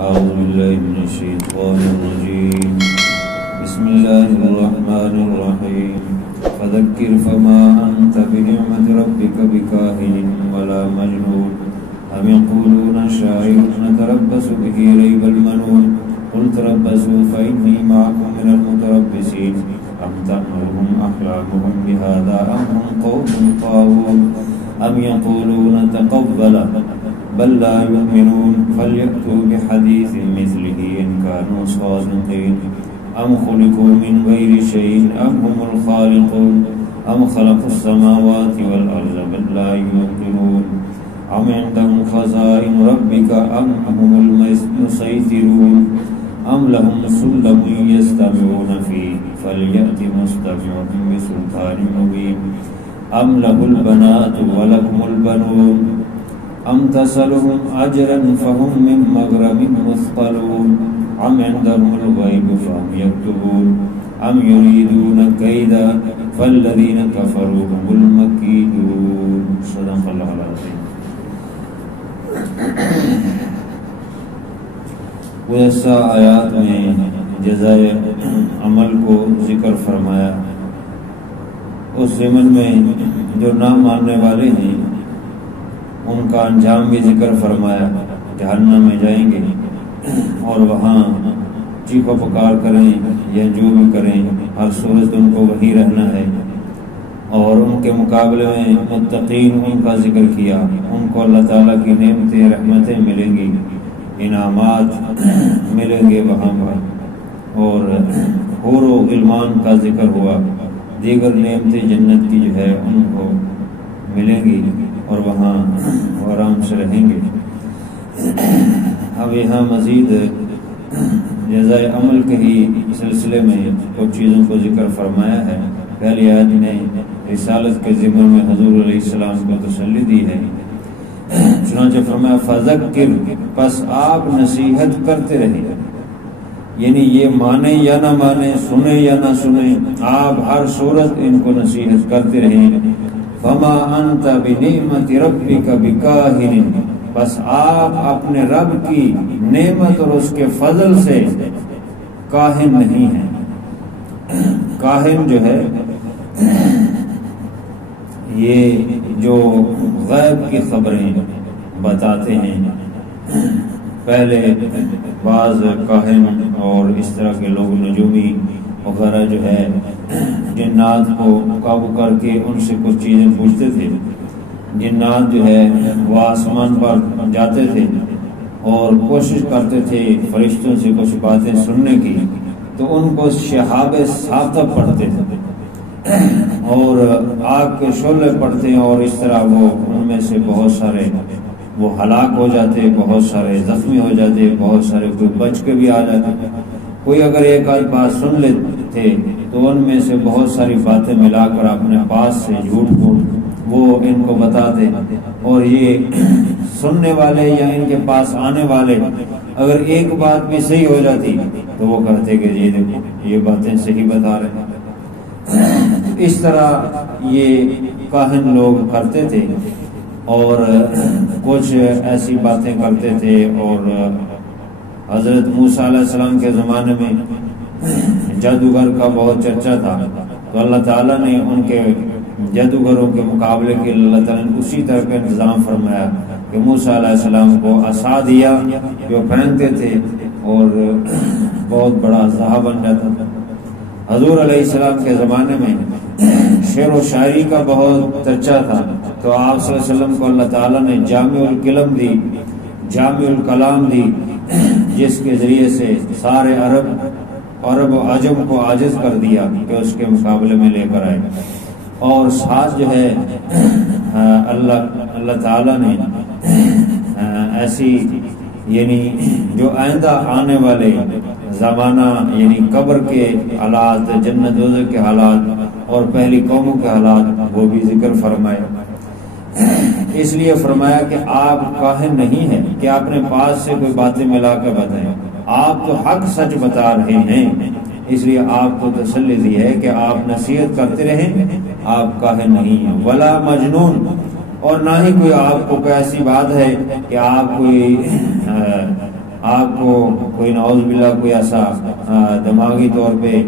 أعوذ بالله من الشيطان الرجيم بسم الله الرحمن الرحيم فذكر فما أنت بنعمة ربك بكاهن ولا مجنون أم يقولون شاعر نتربص به ريب المنون قل تربصوا فإني معكم من المتربصين أم تأمرهم أحلامهم بهذا أم هم قوم طاغون أم يقولون تقبل بل لا يؤمنون فليأتوا بحديث مثله إن كانوا صادقين أم خلقوا من غير شيء أم هم الخالقون أم خلقوا السماوات والأرض بل لا يوقنون أم عندهم خزائن ربك أم هم المسيطرون أم لهم سلم يستمعون فيه فليأت مستمعهم بسلطان مبين أم له البنات ولكم البنون أم تسألهم أجرا فهم من مغرم مثقلون أم عندهم الغيب فهم يكتبون أم يريدون كيدا فالذين كفروا هم المكيدون صدق الله العظيم. گزشتہ آیات میں جزائے عمل کو ذکر فرمایا. اس ضمن میں جو نہ ماننے والے ہیں ان کا انجام بھی ذکر فرمایا. جہنم میں جائیں گے اور وہاں چیخو پکار کریں یا جو بھی کریں ہر صورت ان کو وہی رہنا ہے. اور ان کے مقابلے میں متقین ان کا ذکر کیا. ان کو اللہ تعالیٰ کی نعمتیں رحمتیں ملیں گی, انعامات ملیں گے وہاں پر, اور حور و غلمان کا ذکر ہوا. دیگر نعمتیں جنت کی جو ہے ان کو ملیں گی اور وہاں آرام سے رہیں گے. اب یہاں مزید جزائے عمل کے ہی سلسلے میں کچھ چیزوں کو ذکر فرمایا ہے. پہلی آیت میں رسالت کے ضمن میں حضور علیہ السلام کو تسلی دی ہے. چنانچہ فرمایا فذکر, پس آپ نصیحت کرتے رہے. یعنی یہ مانے یا نہ مانے, سنے یا نہ سنے, آپ ہر صورت ان کو نصیحت کرتے رہیں. فما انت بنعمت ربک بکاہن, بس آپ اپنے رب کی نعمت اور اس کے فضل سے کاہن نہیں ہیں. کاہن جو ہے یہ جو غیب کی خبریں بتاتے ہیں. پہلے بعض کاہن اور اس طرح کے لوگ نجومی وغیرہ جو ہے جنات کو قابو کر کے ان سے کچھ چیزیں پوچھتے تھے. جنات جو ہے وہ آسمان پر جاتے تھے اور کوشش کرتے تھے فرشتوں سے کچھ باتیں سننے کی, تو ان کو شہاب ثاقب پڑھتے تھے اور آگ کے شعلے پڑتے ہیں, اور اس طرح وہ ان میں سے بہت سارے وہ ہلاک ہو جاتے, بہت سارے زخمی ہو جاتے, بہت سارے کوئی بچ کے بھی آ جاتے. کوئی اگر ایک آدھ بات سن لیتے تو ان میں سے بہت ساری باتیں ملا کر اپنے پاس سے جھوٹ کو وہ ان کو بتاتے. اور یہ سننے والے یا ان کے پاس آنے والے اگر ایک بات بھی صحیح ہو جاتی تو وہ کہتے کہ یہ دیکھو یہ باتیں صحیح بتا رہے ہیں. اس طرح یہ کاہن لوگ کرتے تھے اور کچھ ایسی باتیں کرتے تھے. اور حضرت موسیٰ علیہ السلام کے زمانے میں جادوگر کا بہت چرچا تھا, تو اللہ تعالیٰ نے ان کے جادوگروں کے مقابلے کے اللہ تعالیٰ نے اسی طرح کا انتظام فرمایا کہ موسیٰ علیہ السلام کو عصا دیا جو پہنتے تھے اور بہت بڑا عصا بن جاتا تھا. حضور علیہ السلام کے زمانے میں شعر و شاعری کا بہت چرچا تھا, تو آپ صلی اللہ علیہ وسلم کو اللہ تعالیٰ نے جامع الکلم دی, جامع الکلام دی, جس کے ذریعے سے سارے عرب و عجم کو عاجز کر دیا کہ اس کے مقابلے میں لے کر آئے. اور ساتھ جو ہے اللہ تعالیٰ نے ایسی یعنی جو آئندہ آنے والے زمانہ یعنی قبر کے حالات, جنت دوزخ کے حالات اور پہلی قوموں کے حالات وہ بھی ذکر فرمائے. اس لیے فرمایا کہ آپ کاہن نہیں ہیں کہ اپنے پاس سے کوئی باتیں ملا کر بتائیں, آپ تو حق سچ بتا رہے ہیں. اس لیے آپ کو تسلی دی ہے کہ آپ نصیحت کرتے رہیں, آپ کاہن نہیں ہیں. ولا مجنون, اور نہ ہی کوئی آپ کو ایسی بات ہے کہ آپ کو کوئی نعوذ باللہ کوئی ایسا دماغی طور پہ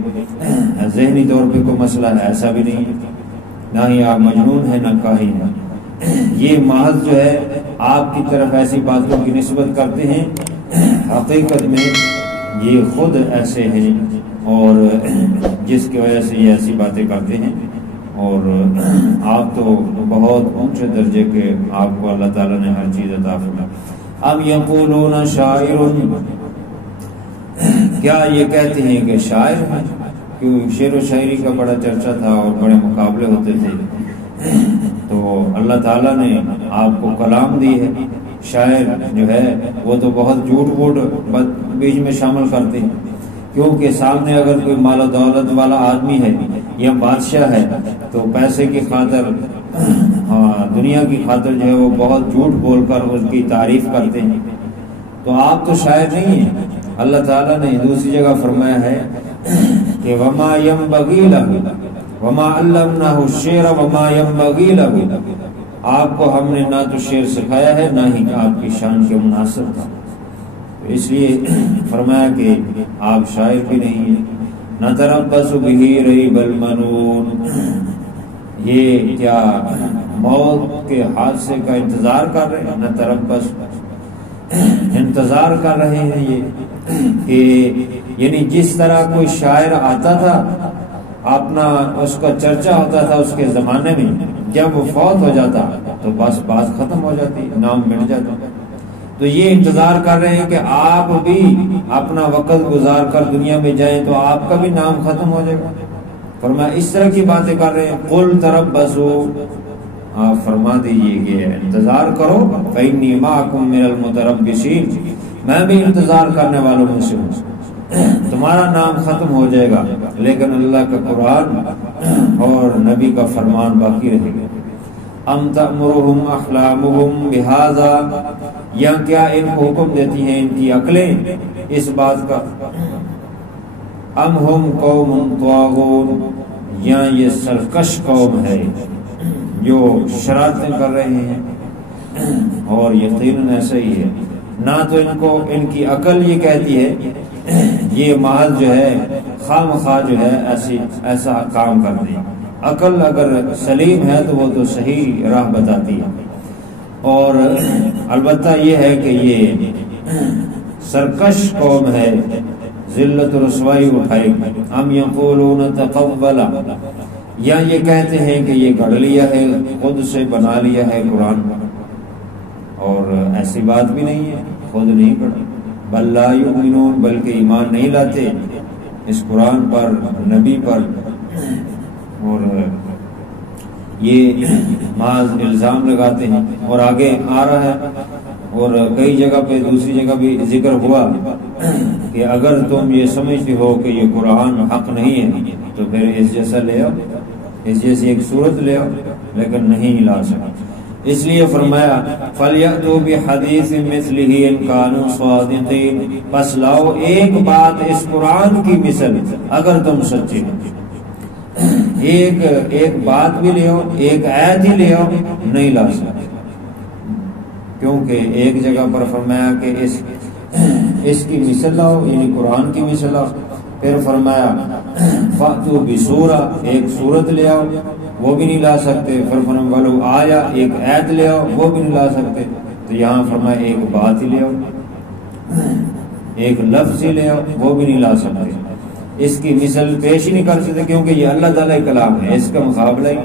ذہنی طور پہ کوئی مسئلہ ہے، ایسا بھی نہیں ہے، نہ ہی آپ مجنون ہیں نہ کاہن ہیں۔ یہ محض جو ہے آپ کی طرف ایسی باتوں کی نسبت کرتے ہیں، حقیقت میں یہ خود ایسے ہیں اور جس کی وجہ سے یہ ایسی باتیں کرتے ہیں، اور آپ تو بہت اونچے درجے کے آپ کو اللہ تعالیٰ نے ہر چیز عطا فرمائی۔ اب یقولون شاعر، کیا یہ کہتے ہیں کہ شاعر ہیں؟ کیوں شعر و شاعری کا بڑا چرچا تھا اور بڑے مقابلے ہوتے تھے، تو اللہ تعالیٰ نے آپ کو کلام دی ہے۔ شاعر جو ہے وہ تو بہت جھوٹ بوٹ بیچ میں شامل کرتے ہیں، کیونکہ سامنے اگر کوئی مال و دولت والا آدمی ہے یا بادشاہ ہے تو پیسے کی خاطر، دنیا کی خاطر جو ہے وہ بہت جھوٹ بول کر اس کی تعریف کرتے ہیں۔ تو آپ تو شاعر نہیں ہیں۔ اللہ تعالیٰ نے دوسری جگہ فرمایا ہے کہ وما ينبغي له وما علمناه الشعر وما ينبغي له، آپ کو ہم نے نہ تو شعر سکھایا ہے نہ ہی آپ کی شان کے مناسب تھا، تو اس لیے فرمایا کہ آپ شاعر بھی نہیں ہیں۔ نتربص به ریب المنون، یہ کیا موت کے حادثے کا انتظار کر رہے ہیں؟ نتربص، انتظار کر رہے ہیں یہ کہ یعنی جس طرح کوئی شاعر آتا تھا، اپنا اس کا چرچا ہوتا تھا اس کے زمانے میں، جب وہ فوت ہو جاتا تو بس بات ختم ہو جاتی، نام مٹ جاتا۔ تو یہ انتظار کر رہے ہیں کہ آپ بھی اپنا وقت گزار کر دنیا میں جائیں تو آپ کا بھی نام ختم ہو جائے گا۔ فرمایا اس طرح کی باتیں کر رہے ہیں۔ قل تربصوا، آپ فرما دیجیے کہ انتظار کرو، فإنی معکم من المتربصین، میں بھی انتظار کرنے والوں میں سے ہوں۔ تمہارا نام ختم ہو جائے گا لیکن اللہ کا قرآن اور نبی کا فرمان باقی رہے گا۔ ام تأمرهم احلامهم بهذا، یا کیا ان کو حکم دیتی ہیں ان کی عقلیں اس بات کا؟ ام ہم قوم طاغون، یا یہ سرکش قوم ہے جو شرارتیں کر رہے ہیں، اور یقیناً ایسا ہی ہے۔ نہ تو ان کو ان کی عقل یہ کہتی ہے، یہ محض جو ہے خواہ مخواہ جو ہے ایسا کام کرتے ہیں۔ عقل اگر سلیم ہے تو وہ تو صحیح راہ بتاتی ہے، اور البتہ یہ ہے کہ یہ سرکش قوم ہے، ذلت و رسوائی اٹھائے گی۔ ام یقولون تقولا، یا یہ کہتے ہیں کہ یہ گھڑ لیا ہے، خود سے بنا لیا ہے قرآن، اور ایسی بات بھی نہیں ہے، خود نہیں پڑھا۔ بل لا یؤمنون، بلکہ ایمان نہیں لاتے اس قرآن پر، نبی پر، اور یہ محض الزام لگاتے ہیں۔ اور آگے آ رہا ہے، اور کئی جگہ پہ دوسری جگہ بھی ذکر ہوا کہ اگر تم یہ سمجھتے ہو کہ یہ قرآن حق نہیں ہے تو پھر اس جیسا لے آؤ، اس جیسی ایک صورت لے آؤ، لیکن نہیں لا سکا۔ اس لیے فرمایا فَلْيَأْتُوا بِحَدِيثٍ مِثْلِهِ إِن كَانُوا صَادِقِينَ، پس لاؤ ایک بات اس قرآن کی مثل اگر تم سچے ہو۔ ایک بات بھی لے آؤ، ایک آیت ہی لے آؤ، نہیں لا سکتے، کیونکہ ایک جگہ پر فرمایا کہ اس کی مثل لاؤ، یعنی قرآن کی مثل لاؤ۔ پھر فرمایا فَأْتُوا بِسُورَةٍ، ایک سورت لے آؤ، وہ بھی نہیں لا سکتے۔ پھر فرمایا وَلَوْ آیا، ایک آیت لے آؤ، وہ بھی نہیں لا سکتے۔ تو یہاں فرمایا ایک بات ہی لے آؤ، ایک لفظ ہی لے آؤ، وہ بھی نہیں لا سکتے۔ اس کی مثل پیش ہی نہیں کر سکتے، کیونکہ یہ اللہ تعالیٰ کا کلام ہے، اس کا مقابلہ ہی۔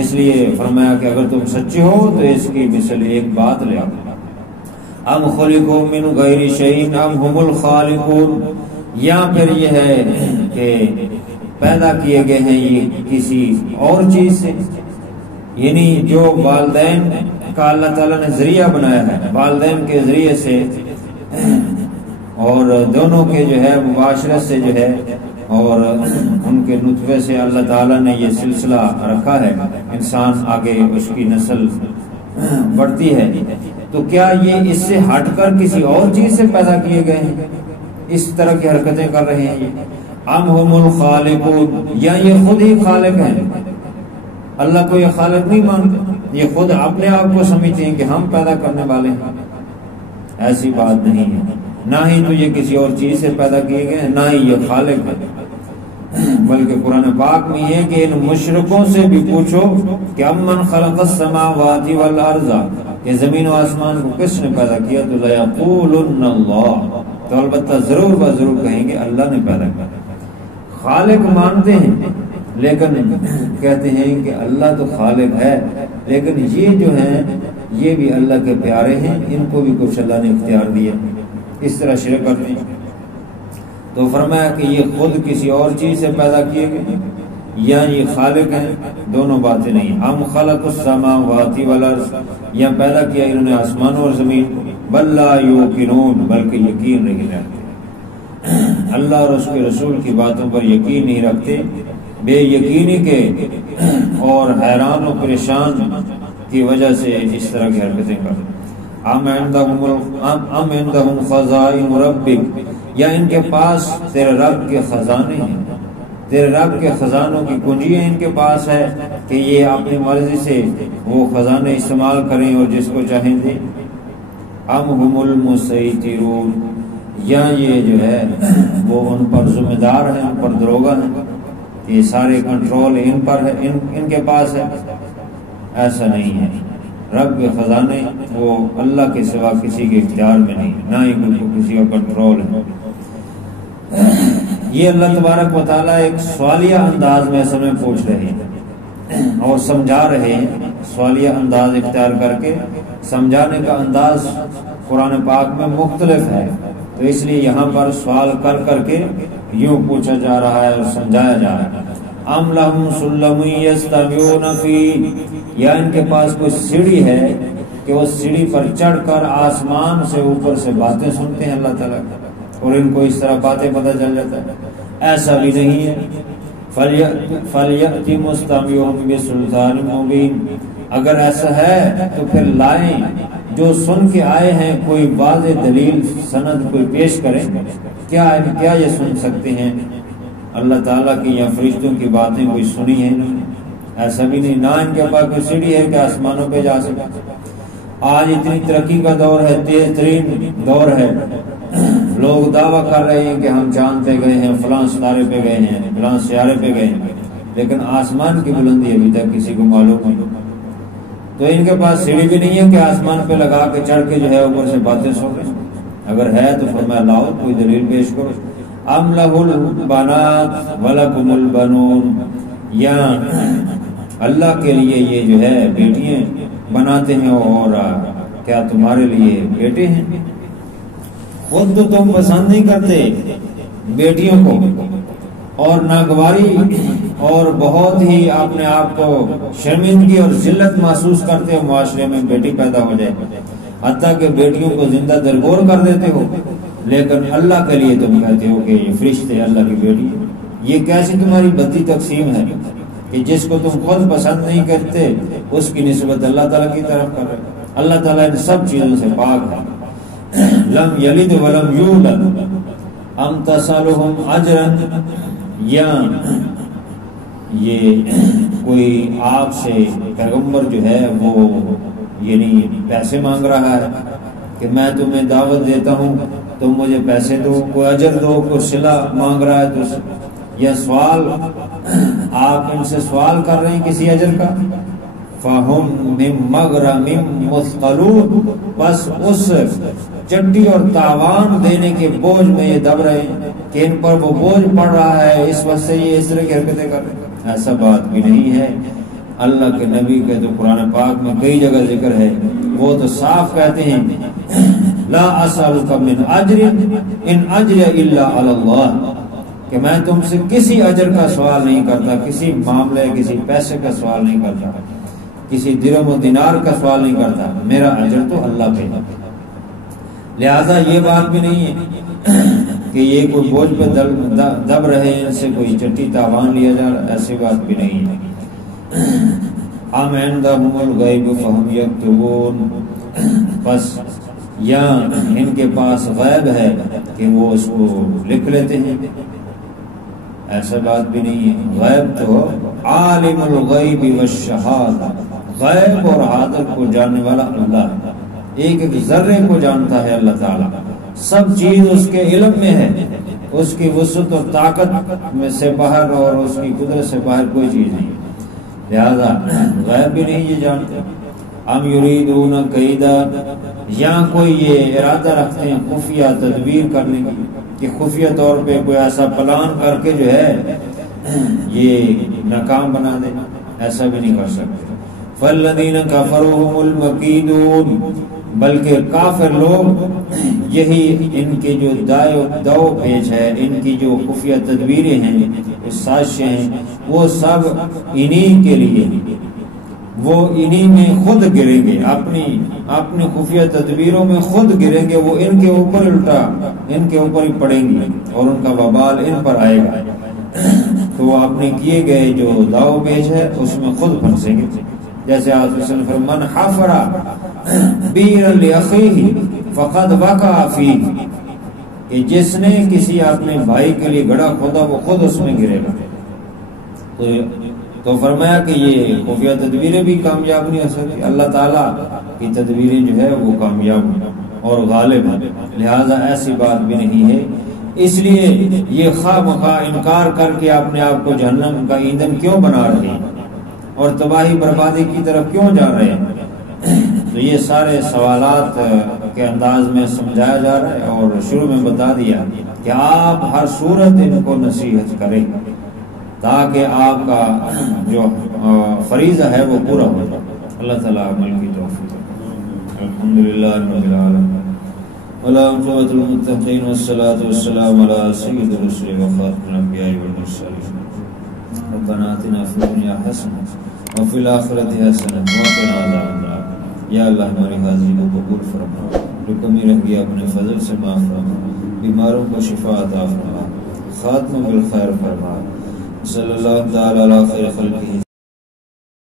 اس لیے فرمایا کہ اگر تم سچے ہو تو اس کی مثل ایک بات لے آؤ۔ ام خلقوا من غیر شیء ام هم الخالقون، یا پھر یہ ہے کہ پیدا کیے گئے ہیں یہ کسی اور چیز سے، یعنی جو والدین کا اللہ تعالیٰ نے ذریعہ بنایا ہے، والدین کے ذریعے سے اور دونوں کے جو ہے مباشرت سے جو ہے اور ان کے نطفے سے اللہ تعالیٰ نے یہ سلسلہ رکھا ہے، انسان آگے اس کی نسل بڑھتی ہے، تو کیا یہ اس سے ہٹ کر کسی اور چیز سے پیدا کیے گئے ہیں؟ اس طرح کی حرکتیں کر رہے ہیں یہ۔ ام هم الخالقون، یا یہ خود ہی خالق ہیں، اللہ کو یہ خالق نہیں مانتے، یہ خود اپنے آپ کو سمجھتے ہیں کہ ہم پیدا کرنے والے ہیں۔ ایسی بات نہیں ہے۔ نہ ہی تو یہ کسی اور چیز سے پیدا کیے گئے، نہ ہی یہ خالق ہے۔ بلکہ قرآن پاک میں یہ کہ ان مشرکوں سے بھی پوچھو کہ امن خلق السماوات والارض، کہ زمین و آسمان کو کس نے پیدا کیا، تو لیقولن اللہ، تو البتہ ضرور ضرور کہیں گے اللہ نے پیدا کیا۔ خالق مانتے ہیں لیکن کہتے ہیں کہ اللہ تو خالق ہے، لیکن یہ جو ہیں یہ بھی اللہ کے پیارے ہیں، ان کو بھی کچھ اللہ نے اختیار دیا، اس طرح شرک کرتے ہیں۔ تو فرمایا کہ یہ خود کسی اور چیز سے پیدا کیے گئے یا یہ خالق ہیں، دونوں باتیں نہیں۔ ہم خلق السماوات والارض، یا پیدا کیا انہوں نے آسمان اور زمین کو، بل لا یوقنون، بلکہ یقین نہیں رکھتے، اللہ اور اس کے رسول کی باتوں پر یقین نہیں رکھتے، بے یقینی کے اور حیران و پریشان کی وجہ سے اس طرح کی حرکتیں کرتے۔ ام عندهم خزائن ربک، یا ان کے پاس تیرے رب کے خزانے ہیں، تیرے رب کے خزانوں کی کنجیاں ان کے پاس ہے کہ یہ اپنی مرضی سے وہ خزانے استعمال کریں اور جس کو چاہیں دیں۔ ام هم المسیطرون، یا یہ جو ہے وہ ان پر ذمہ دار ہیں، ان پر دروغہ ہیں، یہ سارے کنٹرول ان پر ہے، ان کے پاس ہے۔ ایسا نہیں ہے، رب کے خزانے وہ اللہ کے سوا کسی کے اختیار میں نہیں، نہ ہی کسی کا کنٹرول ہے۔ یہ اللہ تبارک و تعالیٰ ایک سوالیہ انداز میں اصل میں پوچھ رہے ہیں اور سمجھا رہے ہیں، سوالیہ انداز اختیار کر کے سمجھانے کا انداز قرآن پاک میں مختلف ہے، تو اس لیے یہاں پر سوال کر کر کے یوں پوچھا جا رہا ہے اور سمجھایا جا رہا ہے۔ ام لہم سلم یستمعون فیہ، یا ان کے پاس کوئی سیڑھی ہے کہ وہ سیڑھی پر چڑھ کر آسمان سے اوپر سے باتیں سنتے ہیں اللہ تعالیٰ اور ان کو اس طرح باتیں پتہ چل جاتا ہے؟ ایسا بھی نہیں ہے۔ فَلْيَأْتِ مُسْتَمِعُهُمْ بِسُلْطَانٍ مُبِينٍ، اگر ایسا ہے تو پھر لائیں جو سن کے آئے ہیں کوئی واضح دلیل سند کوئی پیش کریں۔ کیا یہ سن سکتے ہیں اللہ تعالیٰ کی یا فرشتوں کی باتیں کوئی سنی ہیں؟ ایسا بھی نہیں، نہ ان کے پاس کوئی سیڑھی ہے کہ آسمانوں پہ جا سکے۔ آج اتنی ترقی کا دور ہے، تیز ترین دور ہے، لوگ دعویٰ کر رہے ہیں کہ ہم چاند پہ گئے ہیں، فلاں ستارے پہ گئے ہیں، فلاں سیارے پہ گئے ہیں، لیکن آسمان کی بلندی ابھی تک کسی کو معلوم نہیں۔ تو ان کے پاس سیڑھی بھی نہیں ہے کہ آسمان پہ لگا کے چڑھ کے جو ہے اوپر سے باتیں سنیں۔ اگر ہے تو فرمایا لاؤ کوئی دلیل پیش کرو۔ ام لہ البنات ولکم البنون، یا اللہ کے لیے یہ جو ہے بیٹیاں بناتے ہیں اور کیا تمہارے لیے بیٹے ہیں؟ خود تو تم پسند نہیں کرتے بیٹیوں کو، اور ناگواری اور بہت ہی اپنے آپ کو شرمندگی اور ذلت محسوس کرتے ہو معاشرے میں بیٹی پیدا ہو جائے، حتیٰ کہ بیٹیوں کو زندہ درگور کر دیتے ہو، لیکن اللہ کے لیے تم کہتے ہو کہ یہ فرشتے اللہ کی بیٹی ہے۔ یہ کیسی تمہاری بدی تقسیم ہے کہ جس کو تم خود پسند نہیں کرتے اس کی نسبت اللہ تعالیٰ کی طرف کر رہے۔ اللہ تعالیٰ ان سب چیزوں سے پاک ہے۔ لم یلد ولم یولد ام تسألہم اجرا، یا یہ کوئی آپ سے پیغمبر جو ہے وہ یعنی پیسے مانگ رہا ہے کہ میں تمہیں دعوت دیتا ہوں تم مجھے پیسے دو، کوئی اجر دو، کوئی صلہ مانگ رہا ہے تو یا سوال آپ ان سے سوال کر رہے ہیں کسی اجر کا۔ فَهُمْ مِن مَغْرَمٍ مُثْقَلُونَ، بس اس چٹی اور تاوان دینے کے بوجھ میں یہ دب رہے ہیں کہ ان پر وہ بوجھ پڑ رہا ہے، اس وجہ سے یہ اس طرح کی حرکتیں کر رہے ہیں۔ ایسا بات بھی نہیں ہے۔ اللہ کے نبی کے تو قرآن پاک میں کئی جگہ ذکر ہے، وہ تو صاف کہتے ہیں لا اسألک من اجر ان اجر الا علی اللہ، کہ میں تم سے کسی اجر کا سوال نہیں کرتا، کسی معاملے کسی پیسے کا سوال نہیں کرتا، کسی درہم و دینار کا سوال نہیں کرتا، میرا اجر تو اللہ پہ ہے۔ لہذا یہ بات بھی نہیں ہے کہ یہ کوئی بوجھ پہ دب رہے ہیں، ان سے کوئی چٹی تاوان لیا جا رہا، ایسی بات بھی نہیں ہے۔ ام عندهم الغیب فهم یکتبون، بس یا ان کے پاس غیب ہے کہ وہ اس کو لکھ لیتے ہیں، ایسا بات بھی نہیں ہے۔ غیب تو عالم الغیب والشہادہ، غیب اور حاضر کو جاننے والا اللہ ہے، ایک ایک ذرے کو جانتا ہے اللہ تعالیٰ، سب چیز اس کے علم میں ہے، اس کی وسعت اور طاقت میں سے باہر اور اس کی قدرت سے باہر کوئی چیز نہیں، لہذا غیب بھی نہیں یہ جانتے۔ ام یریدون کیدا، یا کوئی یہ ارادہ رکھتے ہیں خفیہ تدبیر کرنے کی کہ خفیہ طور پہ کوئی ایسا پلان کر کے جو ہے یہ ناکام بنا دے، ایسا بھی نہیں کر سکتے۔ فالذین کفروا هم المکیدون، بلکہ کافر لوگ یہی ان کے جو دو پیچ ہے، ان کی جو خفیہ تدبیریں ہیں، سازشیں ہیں، وہ سب انہی کے لیے، وہ انہی میں خود گریں گے، اپنی خفیہ تدبیروں میں خود گریں گے، وہ ان کے اوپر الٹا ان کے اوپر ہی پڑیں گی اور ان کا وبال ان پر آئے گا، تو وہ اپنے کیے گئے جو داؤ پیچ ہے اس میں خود پھنسیں گے۔ جیسے آپ من حفر بئرا لأخیہ فقد وقع فیہ، کہ جس نے کسی اپنے بھائی کے لیے گڑھا کھودا وہ خود اس میں گرے گا۔ تو فرمایا کہ یہ خفیہ تدبیریں بھی کامیاب نہیں ہو سکتی، اللہ تعالیٰ کی تدبیریں جو ہے وہ کامیاب اور غالب ہیں، لہذا ایسی بات بھی نہیں ہے۔ اس لیے یہ خواہ مخواہ انکار کر کے اپنے آپ کو جہنم کا ایندھن کیوں بنا رہے ہیں اور تباہی بربادی کی طرف کیوں جا رہے ہیں؟ تو یہ سارے سوالات کے انداز میں سمجھایا جا رہا ہے اور شروع میں بتا دیا کہ آپ ہر صورت ان کو نصیحت کریں تاکہ آپ کا جو فریضہ ہے وہ پورا ہو جائے۔ اللہ تعالیٰ عمل کی توفیق۔ الحمدللہ رب العالمین والعاقبۃ للمتقین والصلاۃ والسلام علی سید الرسل وخاتم الانبیاء والمرسلین۔ ربنا آتنا فی الدنیا حسنۃ وفی الآخرۃ حسنۃ وقنا عذاب النار۔ یا اللہ ہماری حاضری کو قبول فرما، جو کمی رہ گئی اپنے فضل سے معاف فرما، بیماروں کو شفا عطا فرما، خاتمہ بالخیر فرما۔ صلی اللہ تعالی علی خیر خلقہ۔